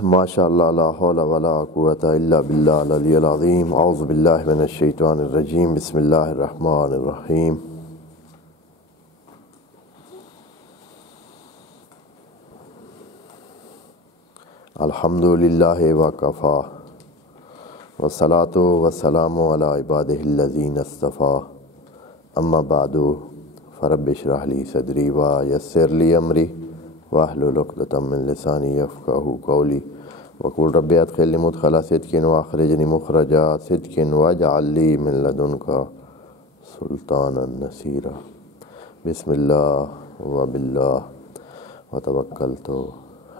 ماشاء اللہ لا حول ولا قوۃ الا باللہ العلی العظیم اعوذ باللہ من الشیطان الرجیم بسم اللہ الرحمن الرحیم الحمد للہ وکفیٰ والصلاۃ والسلام علی عبادہ الذین اصطفیٰ اما بعد فرب اشرح لی صدری ویسر لی امری واحلل عقدۃ من لسانی یفقہوا قولی وقل رب ادخلنی مدخل صدق واخرجنی مخرج صدق واجعل لی من لدنک سلطانا نصیرا بسم اللہ وباللہ وتوکلت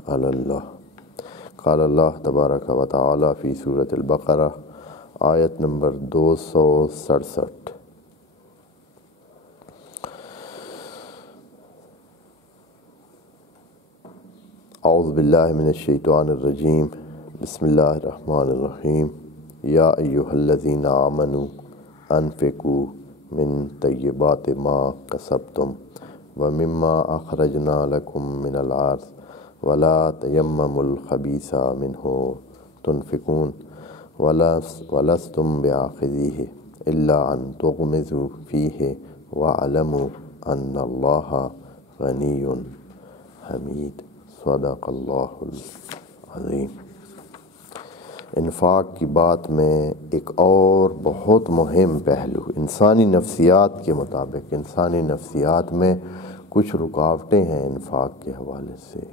علی اللہ۔ قال اللہ تبارک و تعالی فی سورۃ البقرہ آیت نمبر 267۔ اعوذ باللہ من الشیطان الرجیم بسم اللہ الرحمن الرحیم یا ایہا الذین آمنوا انفقوا من طیبات ما کسبتم ومما اخرجنا لکم من الارض ولا تیمموا الخبیث منہ تنفقون ولستم بآخذیہ الا ان تغمضوا فیہ واعلموا ان اللہ غنی حمید۔ صدق اللہ العظیم۔ انفاق کی بات میں ایک اور بہت مہم پہلو انسانی نفسیات کے مطابق، انسانی نفسیات میں کچھ رکاوٹیں ہیں انفاق کے حوالے سے۔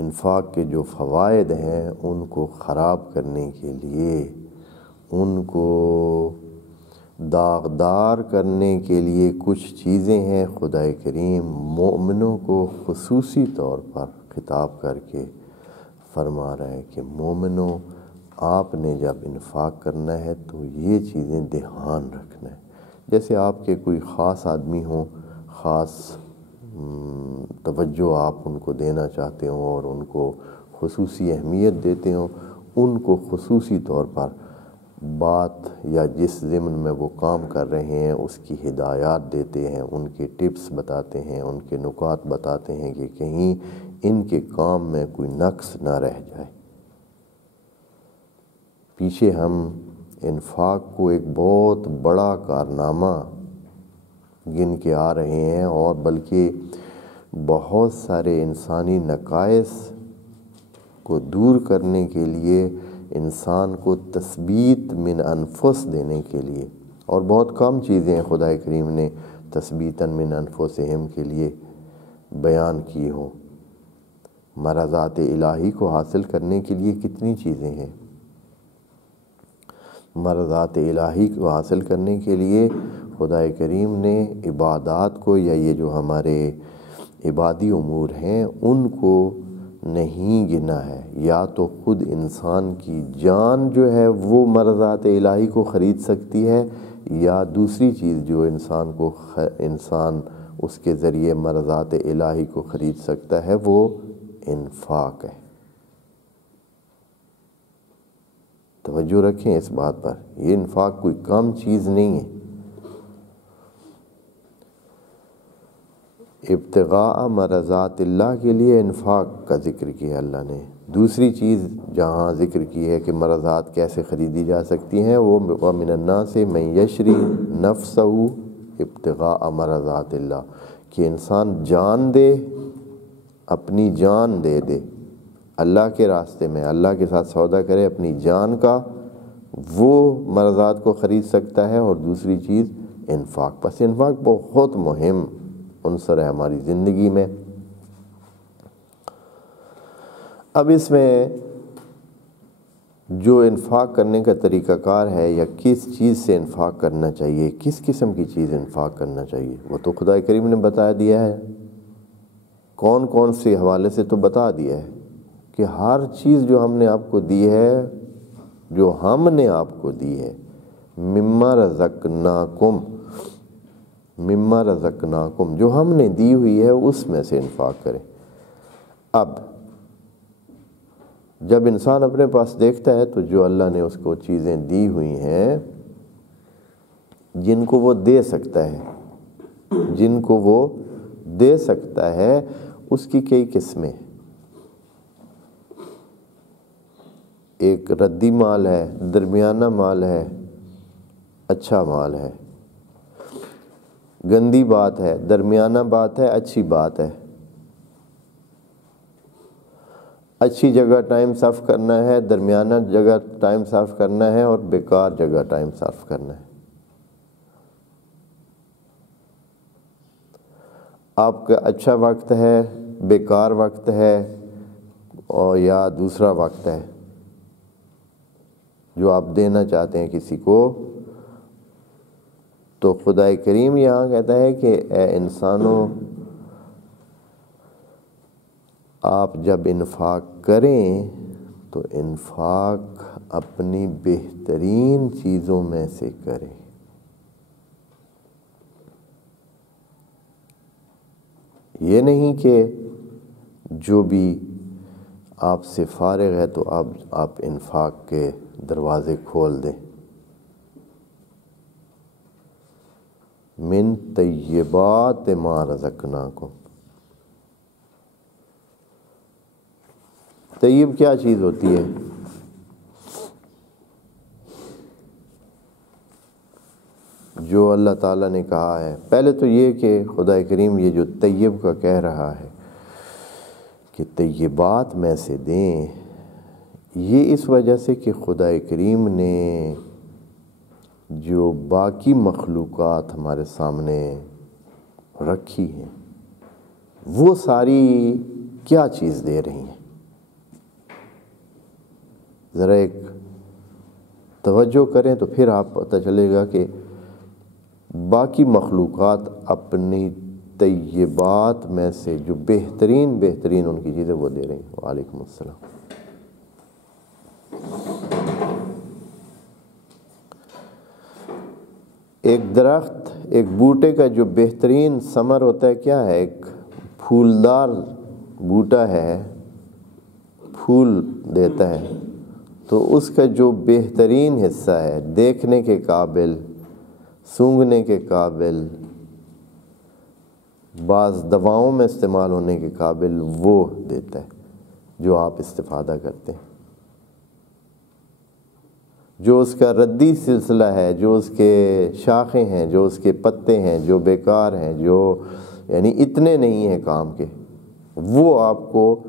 انفاق کے جو فوائد ہیں ان کو خراب کرنے کے لیے، ان کو داغدار کرنے کے لیے کچھ چیزیں ہیں خدا کریم مومنوں کو خصوصی طور پر خطاب کر کے فرما رہا ہے کہ مومنوں آپ نے جب انفاق کرنا ہے تو یہ چیزیں دھیان رکھنا ہے۔ جیسے آپ کے کوئی خاص آدمی ہوں، خاص توجہ آپ ان کو دینا چاہتے ہوں اور ان کو خصوصی اہمیت دیتے ہوں، ان کو خصوصی طور پر بات یا جس ضمن میں وہ کام کر رہے ہیں اس کی ہدایات دیتے ہیں، ان کے ٹپس بتاتے ہیں، ان کے نکات بتاتے ہیں کہ کہیں ان کے کام میں کوئی نقص نہ رہ جائے۔ پیچھے ہم انفاق کو ایک بہت بڑا کارنامہ گن کے آ رہے ہیں اور بلکہ بہت سارے انسانی نقائص کو دور کرنے کے لیے، انسان کو تثبیت من انفس دینے کے لیے، اور بہت کم چیزیں خدا کریم نے تثبیتا من انفسہم کے لیے بیان کی ہوں۔ مرضات الہی کو حاصل کرنے کے لیے کتنی چیزیں ہیں۔ مرضات الہی کو حاصل کرنے کے لیے خدا کریم نے عبادات کو یا یہ جو ہمارے عبادی امور ہیں ان کو نہیں گنا ہے۔ یا تو خود انسان کی جان جو ہے وہ مرضات الہی کو خرید سکتی ہے، یا دوسری چیز جو انسان اس کے ذریعے مرضات الہی کو خرید سکتا ہے وہ انفاق ہے۔ توجہ رکھیں اس بات پر، یہ انفاق کوئی کم چیز نہیں ہے۔ ابتغاء مرضات اللہ کے لیے انفاق کا ذکر کیا اللہ نے۔ دوسری چیز جہاں ذکر کی ہے کہ مرضات کیسے خریدی جا سکتی ہیں، وہ وَمِنَ النَّاسِ مَن يَشْرِي نَفْسَهُ ابتغاء مرضات اللہ، کہ انسان جان دے، اپنی جان دے اللہ کے راستے میں، اللہ کے ساتھ سودا کرے اپنی جان کا، وہ مرضات کو خرید سکتا ہے۔ اور دوسری چیز انفاق، پس انفاق بہت مہم عنصر ہے ہماری زندگی میں۔ اب اس میں جو انفاق کرنے کا طریقہ کار ہے یا کس چیز سے انفاق کرنا چاہیے، کس قسم کی چیز انفاق کرنا چاہیے، وہ تو خدا کریم نے بتا دیا ہے۔ کون کون سے حوالے سے تو بتا دیا ہے کہ ہر چیز جو ہم نے آپ کو دی ہے، جو ہم نے آپ کو دی ہے، مما رزقناکم، مما رزقناکم، جو ہم نے دی ہوئی ہے اس میں سے انفاق کریں۔ اب جب انسان اپنے پاس دیکھتا ہے تو جو اللہ نے اس کو چیزیں دی ہوئی ہیں جن کو وہ دے سکتا ہے، جن کو وہ دے سکتا ہے، اس کی کئی قسمیں۔ ایک ردی مال ہے، درمیانہ مال ہے، اچھا مال ہے، گندی بات ہے، درمیانہ بات ہے، اچھی بات ہے، اچھی جگہ ٹائم صرف کرنا ہے، درمیانہ جگہ ٹائم صرف کرنا ہے، اور بیکار جگہ ٹائم صرف کرنا ہے۔ آپ کا اچھا وقت ہے، بیکار وقت ہے، اور یا دوسرا وقت ہے جو آپ دینا چاہتے ہیں کسی کو، تو خدا کریم یہاں کہتا ہے کہ اے انسانوں، آپ جب انفاق کریں تو انفاق اپنی بہترین چیزوں میں سے کریں۔ یہ نہیں کہ جو بھی آپ سے فارغ ہے تو آپ انفاق کے دروازے کھول دیں۔ من طیبات ما رزقناکم۔ طیب کیا چیز ہوتی ہے؟ جو اللہ تعالیٰ نے کہا ہے، پہلے تو یہ کہ خدا کریم یہ جو طیب کا کہہ رہا ہے کہ طیبات میں سے دیں، یہ اس وجہ سے کہ خدا کریم نے جو باقی مخلوقات ہمارے سامنے رکھی ہیں وہ ساری کیا چیز دے رہی ہیں۔ ذرا ایک توجہ کریں تو پھر آپ پتہ چلے گا کہ باقی مخلوقات اپنی طیبات میں سے جو بہترین ان کی چیزیں وہ دے رہی ہیں۔ وعلیکم السلام۔ ایک درخت، ایک بوٹے کا جو بہترین ثمر ہوتا ہے کیا ہے؟ ایک پھولدار بوٹا ہے، پھول دیتا ہے، تو اس کا جو بہترین حصہ ہے، دیکھنے کے قابل، سونگھنے کے قابل، بعض دواؤں میں استعمال ہونے کے قابل، وہ دیتا ہے جو آپ استفادہ کرتے ہیں۔ جو اس کا ردی سلسلہ ہے، جو اس کے شاخیں ہیں، جو اس کے پتے ہیں، جو بیکار ہیں، جو یعنی اتنے نہیں ہیں کام کے، وہ آپ کو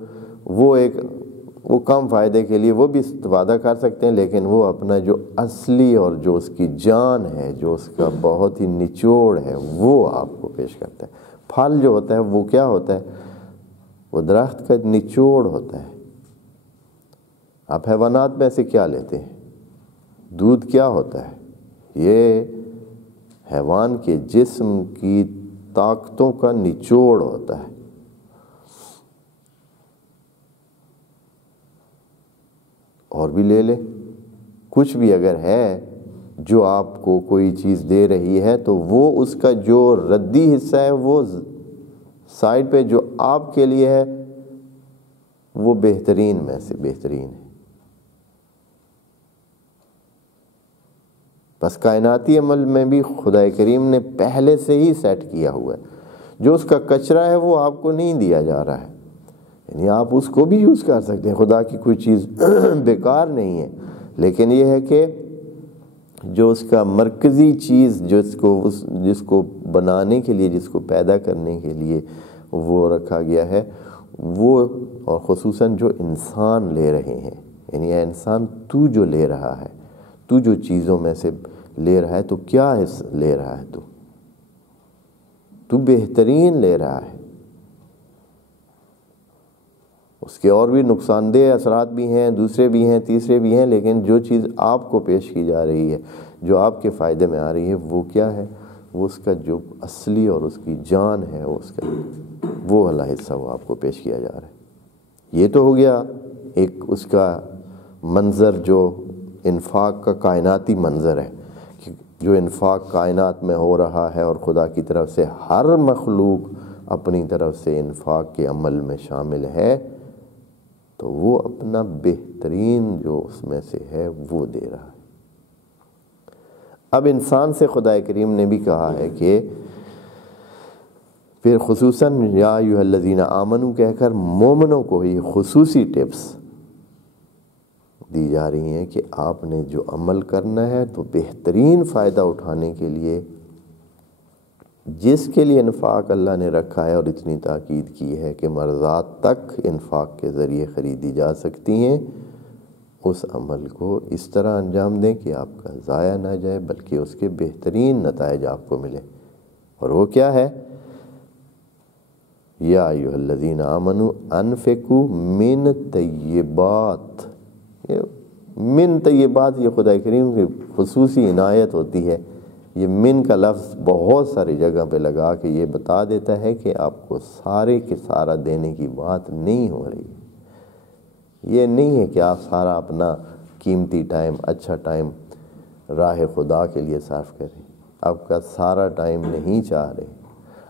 وہ کم فائدے کے لیے وہ بھی استفادہ کر سکتے ہیں، لیکن وہ اپنا جو اصلی اور جو اس کی جان ہے، جو اس کا بہت ہی نچوڑ ہے، وہ آپ کو پیش کرتا ہے۔ پھل جو ہوتا ہے وہ کیا ہوتا ہے؟ وہ درخت کا نچوڑ ہوتا ہے۔ آپ حیوانات میں سے کیا لیتے ہیں؟ دودھ کیا ہوتا ہے؟ یہ حیوان کے جسم کی طاقتوں کا نچوڑ ہوتا ہے۔ اور بھی لے لیں، کچھ بھی اگر ہے جو آپ کو کوئی چیز دے رہی ہے تو وہ اس کا جو ردی حصہ ہے، وہ سائڈ پہ جو آپ کے لیے ہے وہ بہترین میں سے بہترین ہے۔ بس کائناتی عمل میں بھی خدا کریم نے پہلے سے ہی سیٹ کیا ہوا ہے۔ جو اس کا کچرا ہے وہ آپ کو نہیں دیا جا رہا ہے، یعنی آپ اس کو بھی یوز کر سکتے ہیں، خدا کی کوئی چیز بیکار نہیں ہے، لیکن یہ ہے کہ جو اس کا مرکزی چیز جس کو بنانے کے لیے، جس کو پیدا کرنے کے لیے وہ رکھا گیا ہے، وہ اور خصوصاً جو انسان لے رہے ہیں، یعنی اے انسان تو جو لے رہا ہے، تو جو چیزوں میں سے لے رہا ہے، تو کیا لے رہا ہے؟ تو بہترین لے رہا ہے۔ اس کے اور بھی نقصان دہ اثرات بھی ہیں، دوسرے بھی ہیں، تیسرے بھی ہیں، لیکن جو چیز آپ کو پیش کی جا رہی ہے، جو آپ کے فائدے میں آ رہی ہے، وہ کیا ہے؟ وہ اس کا جو اصلی اور اس کی جان ہے، وہ والا حصہ وہ آپ کو پیش کیا جا رہا ہے۔ یہ تو ہو گیا ایک اس کا منظر جو انفاق کا کائناتی منظر ہے، کہ جو انفاق کائنات میں ہو رہا ہے اور خدا کی طرف سے ہر مخلوق اپنی طرف سے انفاق کے عمل میں شامل ہے، تو وہ اپنا بہترین جو اس میں سے ہے وہ دے رہا ہے۔ اب انسان سے خدا کریم نے بھی کہا ہے کہ پھر خصوصاً یا ایھا الذین آمنوا کہہ کر مومنوں کو ہی خصوصی ٹپس دی جا رہی ہیں کہ آپ نے جو عمل کرنا ہے تو بہترین فائدہ اٹھانے کے لیے جس کے لیے انفاق اللہ نے رکھا ہے اور اتنی تاکید کی ہے کہ مرضات تک انفاق کے ذریعے خریدی جا سکتی ہیں، اس عمل کو اس طرح انجام دیں کہ آپ کا ضائع نہ جائے بلکہ اس کے بہترین نتائج آپ کو ملے۔ اور وہ کیا ہے؟ یا ایھا الذین آمنوا انفقوا من طیبات، من طیبات یہ خدا کریم کی خصوصی عنایت ہوتی ہے۔ یہ من کا لفظ بہت ساری جگہ پہ لگا کے یہ بتا دیتا ہے کہ آپ کو سارے کے سارا دینے کی بات نہیں ہو رہی۔ یہ نہیں ہے کہ آپ سارا اپنا قیمتی ٹائم، اچھا ٹائم راہ خدا کے لیے صرف کریں۔ آپ کا سارا ٹائم نہیں چاہ رہے،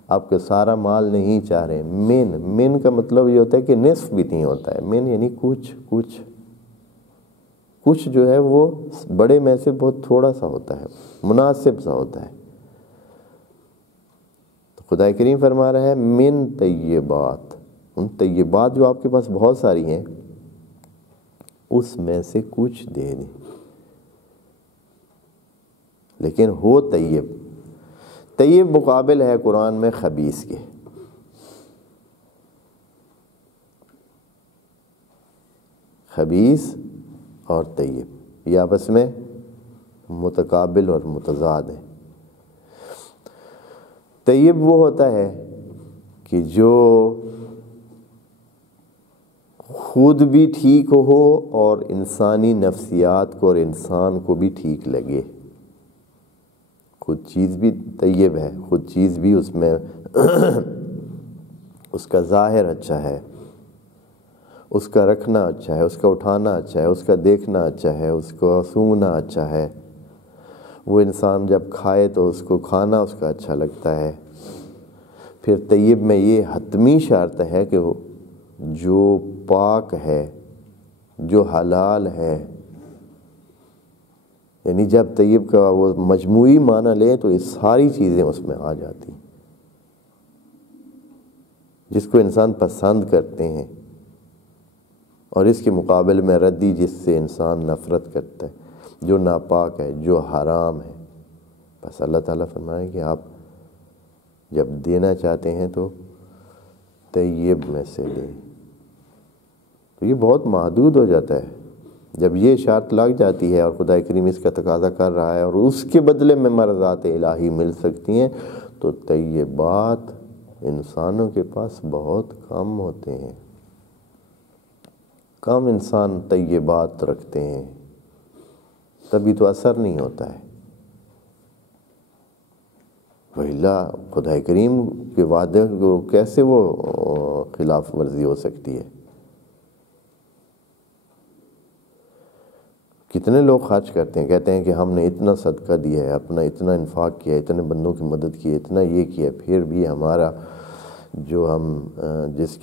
آپ کا سارا مال نہیں چاہ رہے۔ من کا مطلب یہ ہوتا ہے کہ نصف بھی نہیں ہوتا ہے، من یعنی کچھ جو ہے وہ بڑے میں سے بہت تھوڑا سا ہوتا ہے، مناسب سا ہوتا ہے۔ تو خدا کریم فرما رہا ہے من طیبات، ان طیبات جو آپ کے پاس بہت ساری ہیں اس میں سے کچھ دے دیں، لیکن ہو طیب۔ طیب مقابل ہے قرآن میں خبیث کے۔ خبیث اور طیب یہ آپس میں متقابل اور متضاد ہیں۔ طیب وہ ہوتا ہے کہ جو خود بھی ٹھیک ہو اور انسانی نفسیات کو اور انسان کو بھی ٹھیک لگے۔ خود چیز بھی طیب ہے، خود چیز بھی اس میں اس کا ظاہر اچھا ہے، اس کا رکھنا اچھا ہے، اس کا اٹھانا اچھا ہے، اس کا دیکھنا اچھا ہے، اس کو سونگنا اچھا ہے۔ وہ انسان جب کھائے تو اس کو کھانا اس کا اچھا لگتا ہے۔ پھر طیب میں یہ حتمی شرط ہے کہ جو پاک ہے، جو حلال ہے، یعنی جب طیب کا وہ مجموعی معنی لیں تو یہ ساری چیزیں اس میں آ جاتی ہیں جس کو انسان پسند کرتے ہیں، اور اس کے مقابل میں ردی جس سے انسان نفرت کرتا ہے، جو ناپاک ہے، جو حرام ہے۔ بس اللہ تعالیٰ فرمائے کہ آپ جب دینا چاہتے ہیں تو طیب میں سے دیں۔ تو یہ بہت محدود ہو جاتا ہے جب یہ شرط لگ جاتی ہے اور خدا کریم اس کا تقاضا کر رہا ہے اور اس کے بدلے میں مرضات الہی مل سکتی ہیں، تو طیبات انسانوں کے پاس بہت کم ہوتے ہیں۔ کم انسان طیبات رکھتے ہیں، تبھی تو اثر نہیں ہوتا ہے۔ وَإِلَّا خدا کریم کے وعدے کو کیسے وہ خلاف ورزی ہو سکتی ہے؟ کتنے لوگ خرچ کرتے ہیں، کہتے ہیں کہ ہم نے اتنا صدقہ دیا ہے، اپنا اتنا انفاق کیا، اتنے بندوں کی مدد کی، اتنا یہ کیا، پھر بھی ہمارا جو ہم جس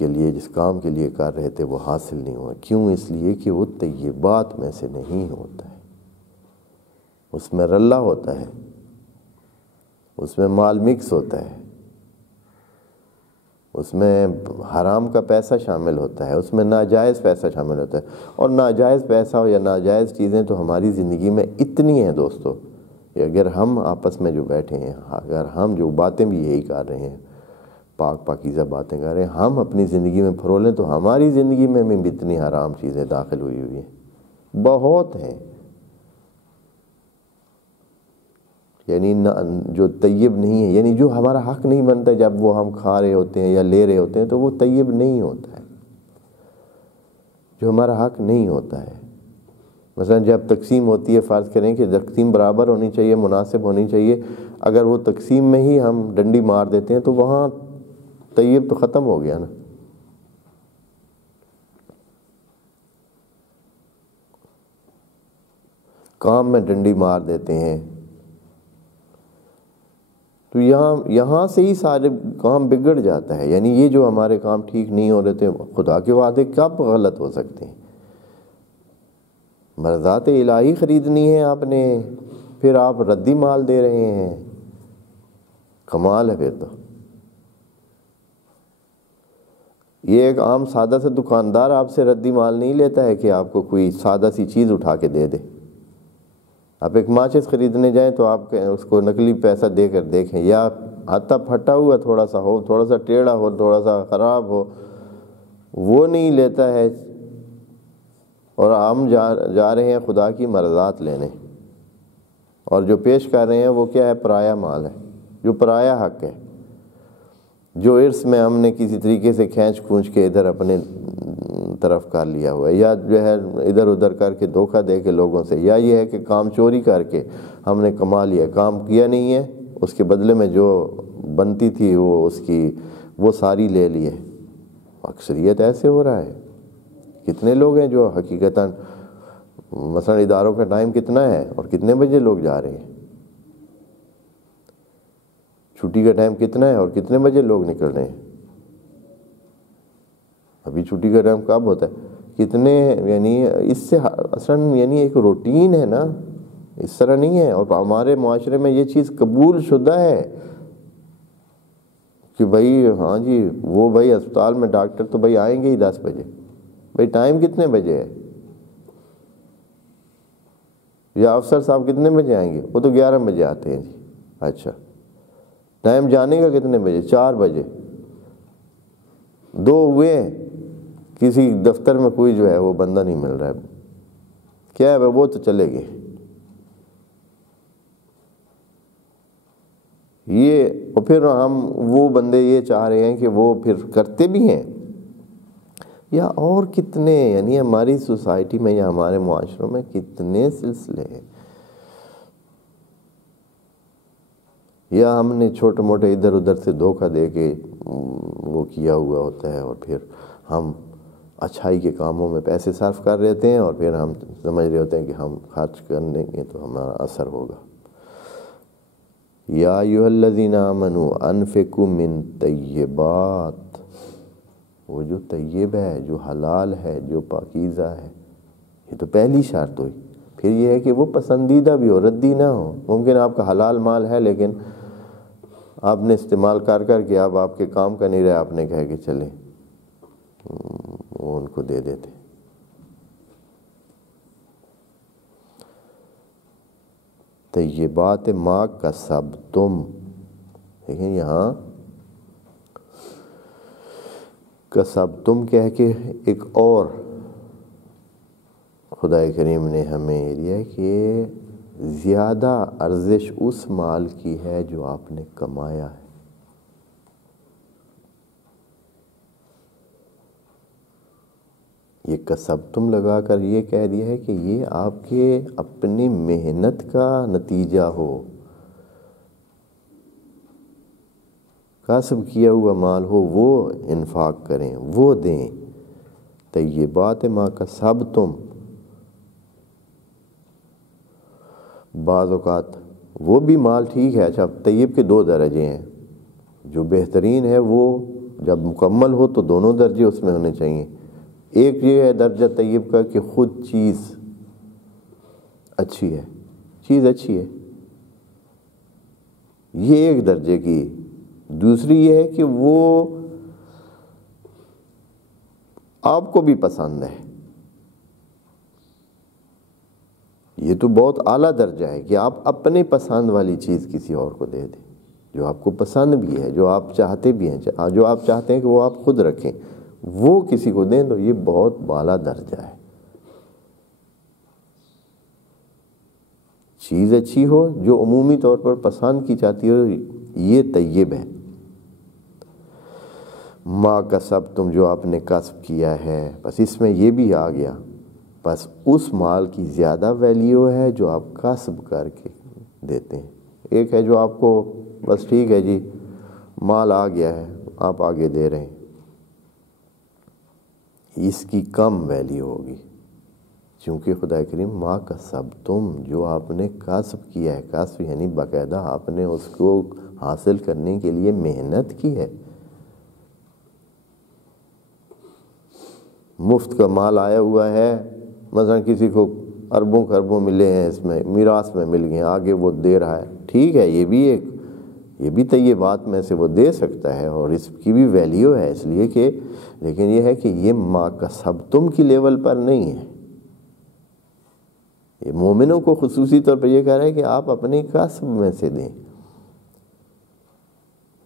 کام کے لیے کر رہے تھے وہ حاصل نہیں ہوا۔ کیوں؟ اس لیے کہ وہ طیبات میں سے نہیں ہوتا ہے، اس میں رلا ہوتا ہے، اس میں مال مکس ہوتا ہے، اس میں حرام کا پیسہ شامل ہوتا ہے، اس میں ناجائز پیسہ شامل ہوتا ہے۔ اور ناجائز پیسہ ہو یا ناجائز چیزیں تو ہماری زندگی میں اتنی ہیں دوستو کہ اگر ہم آپس میں جو بیٹھے ہیں، اگر ہم جو باتیں بھی یہی کر رہے ہیں، پاکیزہ باتیں کر رہے ہیں، ہم اپنی زندگی میں پھرولیں تو ہماری زندگی میں بھی اتنی حرام چیزیں داخل ہوئی ہیں، بہت ہیں۔ یعنی جو طیب نہیں ہے، یعنی جو ہمارا حق نہیں بنتا جب وہ ہم کھا رہے ہوتے ہیں یا لے رہے ہوتے ہیں تو وہ طیب نہیں ہوتا ہے، جو ہمارا حق نہیں ہوتا ہے۔ مثلا جب تقسیم ہوتی ہے، فرض کریں کہ تقسیم برابر ہونی چاہیے، مناسب ہونی چاہیے، اگر وہ تقسیم میں ہی ہم ڈنڈی مار دیتے ہیں تو وہاں طیب تو ختم ہو گیا نا۔ کام میں ڈنڈی مار دیتے ہیں تو یہاں سے ہی سارے کام بگڑ جاتا ہے۔ یعنی یہ جو ہمارے کام ٹھیک نہیں ہو رہے تھے، خدا کے وعدے کب غلط ہو سکتے ہیں؟ مرضات الہی خریدنی ہے آپ نے، پھر آپ ردی مال دے رہے ہیں، کمال ہے پھر تو۔ یہ ایک عام سادہ سے دکاندار آپ سے ردی مال نہیں لیتا ہے کہ آپ کو کوئی سادہ سی چیز اٹھا کے دے دے۔ آپ ایک ماچس خریدنے جائیں تو آپ اس کو نقلی پیسہ دے کر دیکھیں، یا ہتھا پھٹا ہوا تھوڑا سا ہو، تھوڑا سا ٹیڑھا ہو، تھوڑا سا خراب ہو، وہ نہیں لیتا ہے۔ اور ہم جا رہے ہیں خدا کی مرضات لینے، اور جو پیش کر رہے ہیں وہ کیا ہے؟ پرایا مال ہے، جو پرایا حق ہے، جو ارث میں ہم نے کسی طریقے سے کھینچ کھونچ کے ادھر اپنے طرف کر لیا ہوا ہے، یا جو ہے ادھر ادھر کر کے دھوکہ دے کے لوگوں سے، یا یہ ہے کہ کام چوری کر کے ہم نے کما لیا، کام کیا نہیں ہے، اس کے بدلے میں جو بنتی تھی وہ ساری لے لیے۔ اکثریت ایسے ہو رہا ہے۔ کتنے لوگ ہیں جو حقیقتاً مثلا اداروں کا ٹائم کتنا ہے اور کتنے بجے لوگ جا رہے ہیں، چھٹی کا ٹائم کتنا ہے اور کتنے بجے لوگ نکل رہے ہیں، ابھی چھٹی کا ٹائم کب ہوتا ہے، کتنے، یعنی اس سے اصلاً یعنی ایک روٹین ہے نا، اس طرح نہیں ہے۔ اور ہمارے معاشرے میں یہ چیز قبول شدہ ہے کہ بھائی ہاں جی وہ بھائی اسپتال میں ڈاکٹر تو بھائی آئیں گے ہی 10 بجے، بھائی ٹائم کتنے بجے ہے، یا افسر صاحب کتنے بجے آئیں گے، وہ تو 11 بجے آتے ہیں جی، اچھا ٹائم جانے کا کتنے بجے، 4 بجے، 2 ہوئے ہیں، کسی دفتر میں کوئی جو ہے وہ بندہ نہیں مل رہا ہے، کیا ہے وہ تو چلے گئے۔ یہ اور پھر ہم وہ بندے یہ چاہ رہے ہیں کہ وہ پھر کرتے بھی ہیں، یا اور کتنے، یعنی ہماری سوسائٹی میں یا ہمارے معاشروں میں کتنے سلسلے ہیں، یا ہم نے چھوٹے موٹے ادھر ادھر سے دھوکہ دے کے وہ کیا ہوا ہوتا ہے، اور پھر ہم اچھائی کے کاموں میں پیسے صرف کر رہتے ہیں، اور پھر ہم سمجھ رہے ہوتے ہیں کہ ہم خرچ کرنے گے تو ہمارا اثر ہوگا۔ یا ایھا الذین آمنوا انفقوا من طیبات، وہ جو طیب ہے، جو حلال ہے، جو پاکیزہ ہے، یہ تو پہلی شرط ہوئی۔ پھر یہ ہے کہ وہ پسندیدہ بھی ہو، ردی نہ ہو۔ ممکن آپ کا حلال مال ہے لیکن آپ نے استعمال کر کر کے اب آپ کے کام کا نہیں رہا، آپ نے کہا کہ چلیں وہ ان کو دے دیتے۔ طیبات ما کسبتم، دیکھیں یہاں کسبتم کہہ کے ایک اور خدا کریم نے ہمیں یہ دیا ہے کہ زیادہ ارزش اس مال کی ہے جو آپ نے کمایا ہے۔ یہ کسبتم لگا کر یہ کہہ دیا ہے کہ یہ آپ کے اپنی محنت کا نتیجہ ہو، کسب کیا ہوا مال ہو، وہ انفاق کریں، وہ دیں۔ طیبات ما کسبتم، بعض اوقات وہ بھی مال ٹھیک ہے، اچھا طیب کے 2 درجے ہیں، جو بہترین ہے وہ جب مکمل ہو تو دونوں درجے اس میں ہونے چاہیے۔ ایک یہ ہے درجہ طیب کا کہ خود چیز اچھی ہے، چیز اچھی ہے، یہ ایک درجے کی۔ دوسری یہ ہے کہ وہ آپ کو بھی پسند ہے، یہ تو بہت اعلیٰ درجہ ہے کہ آپ اپنے پسند والی چیز کسی اور کو دے دیں، جو آپ کو پسند بھی ہے، جو آپ چاہتے بھی ہیں، جو آپ چاہتے ہیں کہ وہ آپ خود رکھیں، وہ کسی کو دیں تو یہ بہت بالا درجہ ہے۔ چیز اچھی ہو جو عمومی طور پر پسند کی جاتی ہو، یہ طیب ہے۔ ما کسبتم، جو آپ نے کسب کیا ہے، بس اس میں یہ بھی آ گیا، بس اس مال کی زیادہ ویلیو ہے جو آپ کسب کر کے دیتے ہیں۔ ایک ہے جو آپ کو بس ٹھیک ہے جی مال آ گیا ہے آپ آگے دے رہے ہیں، اس کی کم ویلیو ہوگی، چونکہ خدا کریم ما کسبتم، جو آپ نے کسب کیا ہے، کسب یعنی باقاعدہ آپ نے اس کو حاصل کرنے کے لیے محنت کی ہے۔ مفت کا مال آیا ہوا ہے، مثلا کسی کو اربوں خربوں ملے ہیں، اس میں میراث میں مل گئے، آگے وہ دے رہا ہے، ٹھیک ہے، یہ بھی ایک یہ بھی طیبات میں سے وہ دے سکتا ہے اور اس کی بھی ویلیو ہے، اس لیے کہ لیکن یہ ہے کہ یہ ما کسبتم کی لیول پر نہیں ہے۔ یہ مومنوں کو خصوصی طور پر یہ کہہ رہا ہے کہ آپ اپنی کسب میں سے دیں،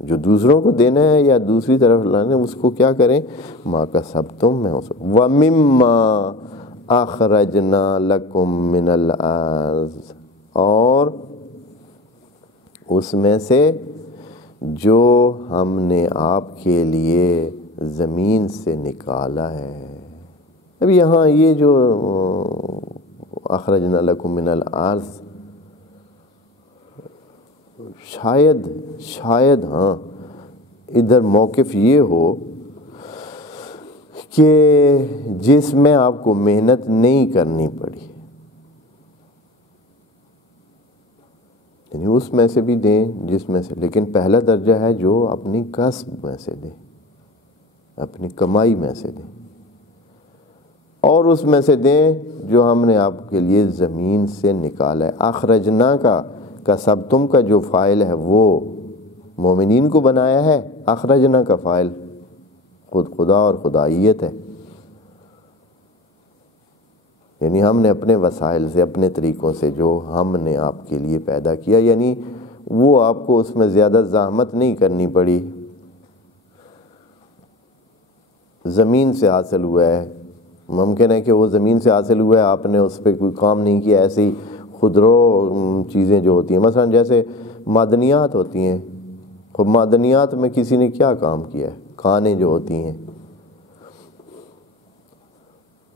جو دوسروں کو دینا ہے یا دوسری طرف لانا ہے اس کو کیا کریں، ما کسبتم میں وَمِمَّا أَخْرَجْنَا لَكُم مِّنَ الْأَرْضِ، اور اس میں سے جو ہم نے آپ کے لیے زمین سے نکالا ہے۔ اب یہاں یہ جو اخرجنا لکم من الارض، شاید ہاں ادھر موقف یہ ہو کہ جس میں آپ کو محنت نہیں کرنی پڑی، یعنی اس میں سے بھی دیں جس میں سے، لیکن پہلا درجہ ہے جو اپنی کسب میں سے دیں، اپنی کمائی میں سے دیں، اور اس میں سے دیں جو ہم نے آپ کے لیے زمین سے نکالا ہے۔ اخرجنا کا کسبتم کا جو فاعل ہے وہ مومنین کو بنایا ہے، اخرجنا کا فاعل خود خدا اور خدائیت ہے، یعنی ہم نے اپنے وسائل سے، اپنے طریقوں سے جو ہم نے آپ کے لیے پیدا کیا، یعنی وہ آپ کو اس میں زیادہ زحمت نہیں کرنی پڑی، زمین سے حاصل ہوا ہے۔ ممکن ہے کہ وہ زمین سے حاصل ہوا ہے، آپ نے اس پہ کوئی کام نہیں کیا، ایسی ہی خودرو چیزیں جو ہوتی ہیں، مثلا جیسے معدنیات ہوتی ہیں، خب معدنیات میں کسی نے کیا کام کیا ہے، کھانے جو ہوتی ہیں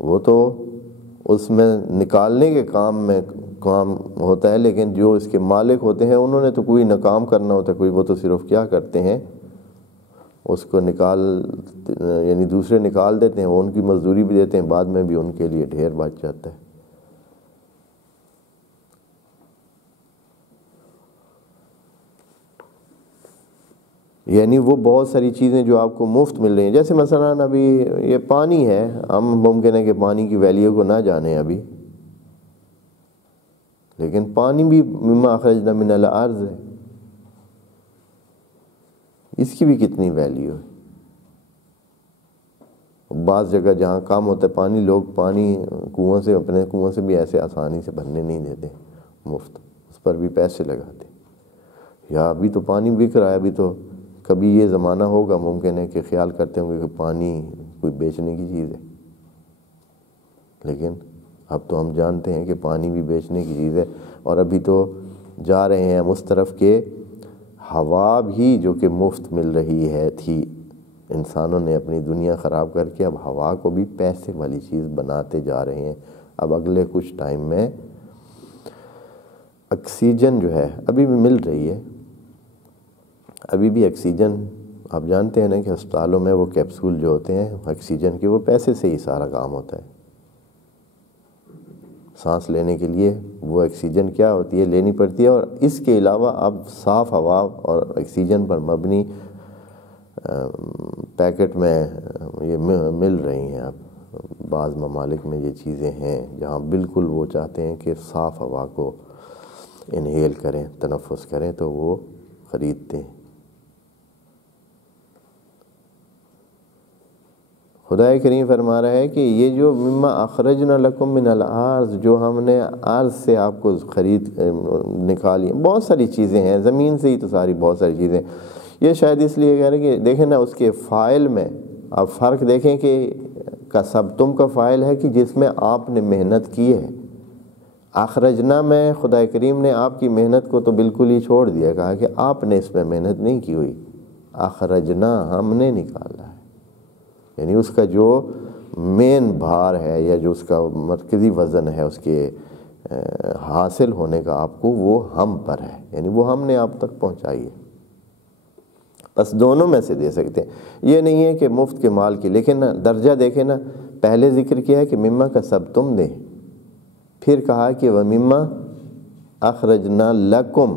وہ تو اس میں نکالنے کے کام ہوتا ہے، لیکن جو اس کے مالک ہوتے ہیں انہوں نے تو کوئی نہ کام کرنا ہوتا ہے کوئی، وہ تو صرف کیا کرتے ہیں اس کو یعنی دوسرے نکال دیتے ہیں، وہ ان کی مزدوری بھی دیتے ہیں، بعد میں بھی ان کے لیے ڈھیر بچ جاتا ہے۔ یعنی وہ بہت ساری چیزیں جو آپ کو مفت مل رہی ہیں، جیسے مثلا ابھی یہ پانی ہے، ہم ممکن ہے کہ پانی کی ویلیو کو نہ جانیں ابھی، لیکن پانی بھی مما اخرجنا من الارض ہے، اس کی بھی کتنی ویلیو ہے۔ بعض جگہ جہاں کام ہوتا ہے پانی، لوگ پانی کنویں سے، اپنے کنویں سے بھی ایسے آسانی سے بھرنے نہیں دیتے، مفت، اس پر بھی پیسے لگاتے۔ یا ابھی تو پانی بک رہا ہے، ابھی تو کبھی یہ زمانہ ہوگا ممکن ہے کہ خیال کرتے ہوں گے کہ پانی کوئی بیچنے کی چیز ہے، لیکن اب تو ہم جانتے ہیں کہ پانی بھی بیچنے کی چیز ہے، اور ابھی تو جا رہے ہیں ہم اس طرف کہ ہوا بھی جو کہ مفت مل رہی تھی، انسانوں نے اپنی دنیا خراب کر کے اب ہوا کو بھی پیسے والی چیز بناتے جا رہے ہیں۔ اب اگلے کچھ ٹائم میں آکسیجن جو ہے ابھی بھی مل رہی ہے، ابھی بھی آکسیجن آپ جانتے ہیں نا کہ ہسپتالوں میں وہ کیپسول جو ہوتے ہیں آکسیجن کے، وہ پیسے سے ہی سارا کام ہوتا ہے۔ سانس لینے کے لیے وہ آکسیجن کیا ہوتی ہے، لینی پڑتی ہے، اور اس کے علاوہ اب صاف ہوا اور آکسیجن پر مبنی پیکٹ میں یہ مل رہی ہیں۔ اب بعض ممالک میں یہ چیزیں ہیں جہاں بالکل وہ چاہتے ہیں کہ صاف ہوا کو انہیل کریں، تنفس کریں، تو وہ خریدتے ہیں۔ خدا کریم فرما رہا ہے کہ یہ جو مما اخرجنا لکم من الارض، جو ہم نے ارض سے آپ کو خرید نکالی، بہت ساری چیزیں ہیں، زمین سے ہی تو ساری بہت ساری چیزیں، یہ شاید اس لیے کہہ رہے ہیں کہ دیکھیں نا اس کے فاعل میں آپ فرق دیکھیں کہ کسبتم کا فاعل ہے کہ جس میں آپ نے محنت کی ہے، اخرجنا میں خدا کریم نے آپ کی محنت کو تو بالکل ہی چھوڑ دیا، کہا کہ آپ نے اس میں محنت نہیں کی ہوئی، اخرجنا ہم نے نکالا ہے، یعنی اس کا جو مین بھار ہے یا جو اس کا مرکزی وزن ہے اس کے حاصل ہونے کا آپ کو، وہ ہم پر ہے، یعنی وہ ہم نے آپ تک پہنچائی ہے۔ بس دونوں میں سے دے سکتے ہیں، یہ نہیں ہے کہ مفت کے مال کی، لیکن درجہ دیکھیں نا، پہلے ذکر کیا ہے کہ مما کا سب تم دیں، پھر کہا کہ وَمِمَّا اخرجنا لکم،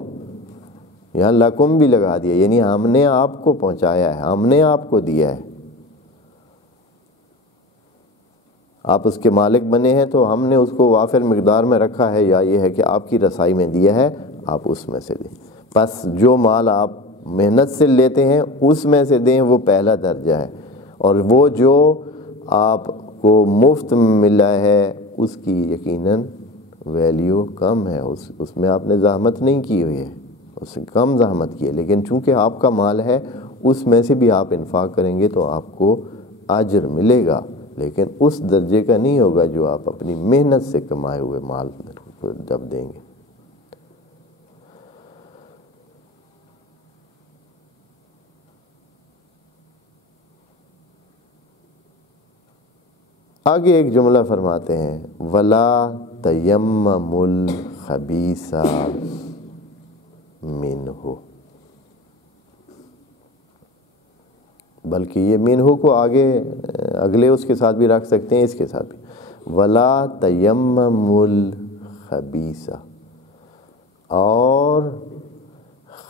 یہاں لکم بھی لگا دیا، یعنی ہم نے آپ کو پہنچایا ہے، ہم نے آپ کو دیا ہے، آپ اس کے مالک بنے ہیں تو ہم نے اس کو وافر مقدار میں رکھا ہے، یا یہ ہے کہ آپ کی رسائی میں دیا ہے، آپ اس میں سے دیں۔ بس جو مال آپ محنت سے لیتے ہیں اس میں سے دیں، وہ پہلا درجہ ہے، اور وہ جو آپ کو مفت ملا ہے اس کی یقیناً ویلیو کم ہے، اس میں آپ نے زحمت نہیں کی ہوئی ہے، اس سے کم زحمت کی ہے، لیکن چونکہ آپ کا مال ہے اس میں سے بھی آپ انفاق کریں گے تو آپ کو اجر ملے گا، لیکن اس درجے کا نہیں ہوگا جو آپ اپنی محنت سے کمائے ہوئے مال کو جب دیں گے۔ آگے ایک جملہ فرماتے ہیں وَلَا تَيَمَّمُوا الْخَبِيثَ مِنْهُ، بلکہ یہ مِنْهُ کو آگے اگلے اس کے ساتھ بھی رکھ سکتے ہیں، اس کے ساتھ بھی وَلَا تَيَمَّمُوا الْخَبِيثَ، اور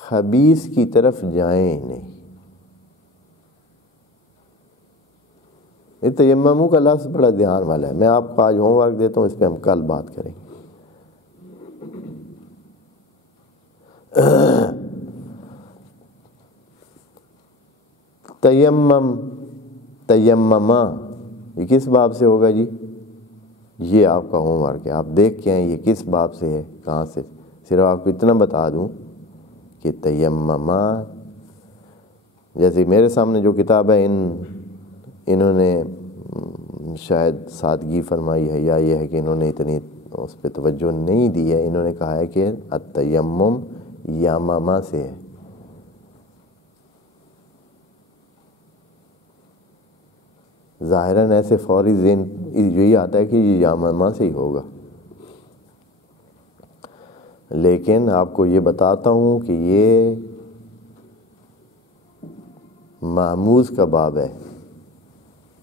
خبیث کی طرف جائیں نہیں۔ یہ تیممو کا لفظ بڑا دھیان والا ہے، میں آپ کو آج ہوم ورک دیتا ہوں، اس پہ ہم کل بات کریں گے۔ تیمم، تیمما، یہ کس باب سے ہوگا جی؟ یہ آپ کا ہوم ورک ہے، آپ دیکھ کے آئیں یہ کس باب سے ہے، کہاں سے۔ صرف آپ کو اتنا بتا دوں کہ تیمما، جیسے میرے سامنے جو کتاب ہے انہوں نے شاید سادگی فرمائی ہے، یا یہ ہے کہ انہوں نے اتنی اس پہ توجہ نہیں دی ہے، انہوں نے کہا ہے کہ التیمم یامما سے ہے۔ ظاہراً ایسے فوری ذہن یہی آتا ہے کہ یہ یامما سے ہی ہوگا، لیکن آپ کو یہ بتاتا ہوں کہ یہ معموز کا باب ہے،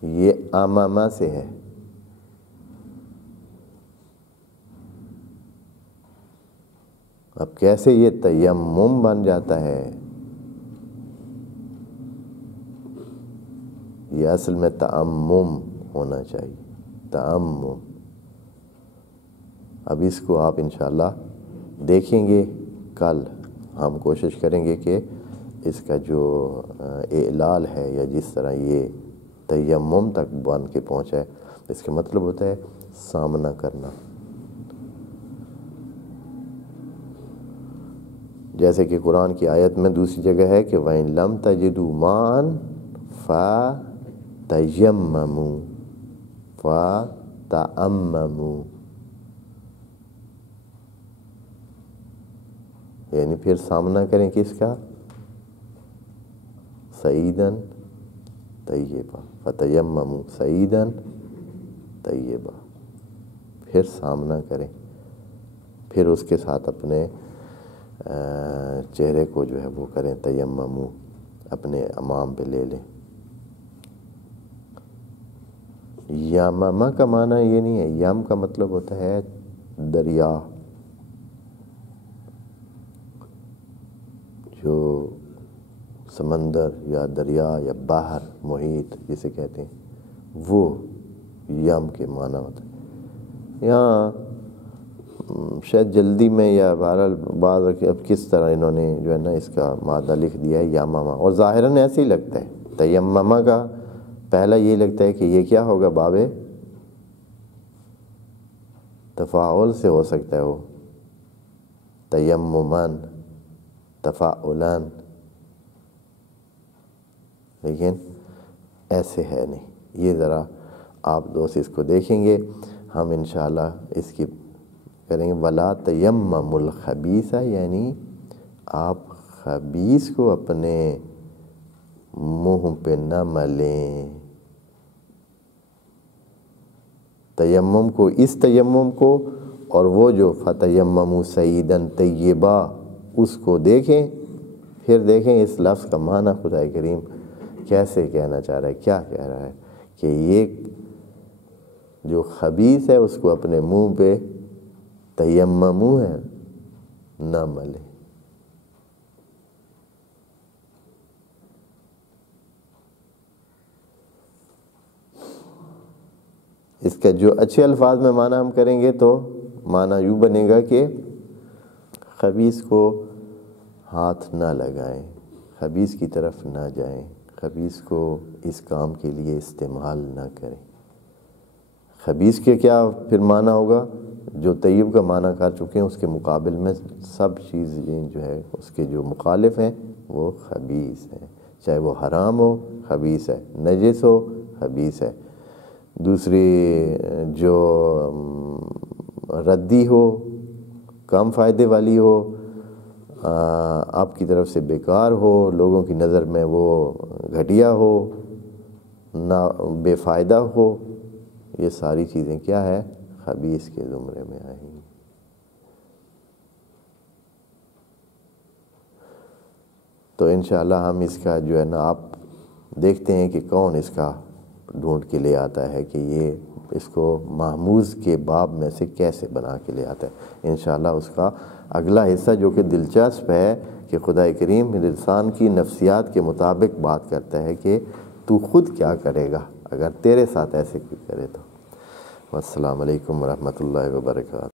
یہ امامہ سے ہے۔ اب کیسے یہ تیمم بن جاتا ہے؟ یہ اصل میں تعمم ہونا چاہیے، تعمم۔ اب اس کو آپ انشاءاللہ دیکھیں گے، کل ہم کوشش کریں گے کہ اس کا جو اعلال ہے یا جس طرح یہ تیمم تک بن کے پہنچا ہے، اس کا مطلب ہوتا ہے سامنا کرنا۔ جیسے کہ قرآن کی آیت میں دوسری جگہ ہے کہ وَإِن لَمْ تَجِدُوا مَاءً فَتَيَمَّمُوا فَتَأَمَّمُوا، یعنی پھر سامنا کریں کس کا؟ سعیداً طیبا، فتیمموا سعیداً طیبا، پھر سامنا کریں، پھر اس کے ساتھ اپنے چہرے کو جو ہے وہ کریں، تیمموا اپنے امام پہ لے لیں۔ یامامہ کا معنی یہ نہیں ہے، یم کا مطلب ہوتا ہے دریا، جو سمندر یا دریا یا باہر محیط جسے کہتے ہیں، وہ یم کے معنی ہوتا ہے۔ یہاں شاید جلدی میں یا بہرحال بعض اب کس طرح انہوں نے جو ہے نا اس کا مادہ لکھ دیا ہے یامامہ، اور ظاہراً ایسے ہی لگتا ہے، تیممہ کا پہلا یہ لگتا ہے کہ یہ کیا ہوگا، باب تفاعل سے ہو سکتا ہے، وہ تیممان تفاعلان، لیکن ایسے ہے نہیں۔ یہ ذرا آپ دوست اس کو دیکھیں گے، ہم انشاءاللہ اس کی کریں گے وَلَا تَيَمَّمُوا الْخَبِيثَ، یعنی آپ خبیث کو اپنے منہ پہ نہ ملیں۔ تیمم کو، اس تیمم کو، اور وہ جو فَتَيَمَّمُوا سَعِيدًا طَيِّبًا، اس کو دیکھیں، پھر دیکھیں اس لفظ کا معنی خدا کریم کیسے کہنا چاہ رہا ہے، کیا کہہ رہا ہے کہ یہ جو خبیث ہے اس کو اپنے منہ پہ تیممو ہے نہ ملے۔ اس کا جو اچھے الفاظ میں معنی ہم کریں گے تو معنی یوں بنے گا کہ خبیث کو ہاتھ نہ لگائیں، خبیث کی طرف نہ جائیں، خبیث کو اس کام کے لیے استعمال نہ کریں۔ خبیث کے کیا پھر معنی ہوگا؟ جو طیب کا معنی کر چکے ہیں اس کے مقابل میں سب چیزیں جو ہے اس کے جو مخالف ہیں وہ خبیث ہیں، چاہے وہ حرام ہو خبیث ہے، نجس ہو خبیث ہے، دوسری جو ردی ہو، کم فائدے والی ہو، آپ کی طرف سے بیکار ہو، لوگوں کی نظر میں وہ گھٹیا ہو، نہ بے فائدہ ہو، یہ ساری چیزیں کیا ہے؟ خبیث کے زمرے میں آئیں گی۔ تو انشاءاللہ ہم اس کا جو ہے نا آپ دیکھتے ہیں کہ کون اس کا ڈھونڈ کے لے آتا ہے کہ یہ اس کو محموز کے باب میں سے کیسے بنا کے لے آتا ہے۔ انشاءاللہ اس کا اگلا حصہ جو کہ دلچسپ ہے کہ خدا کریم انسان کی نفسیات کے مطابق بات کرتا ہے کہ تو خود کیا کرے گا اگر تیرے ساتھ ایسے کوئی کرے تو۔ والسلام علیکم ورحمۃ اللہ وبرکاتہ۔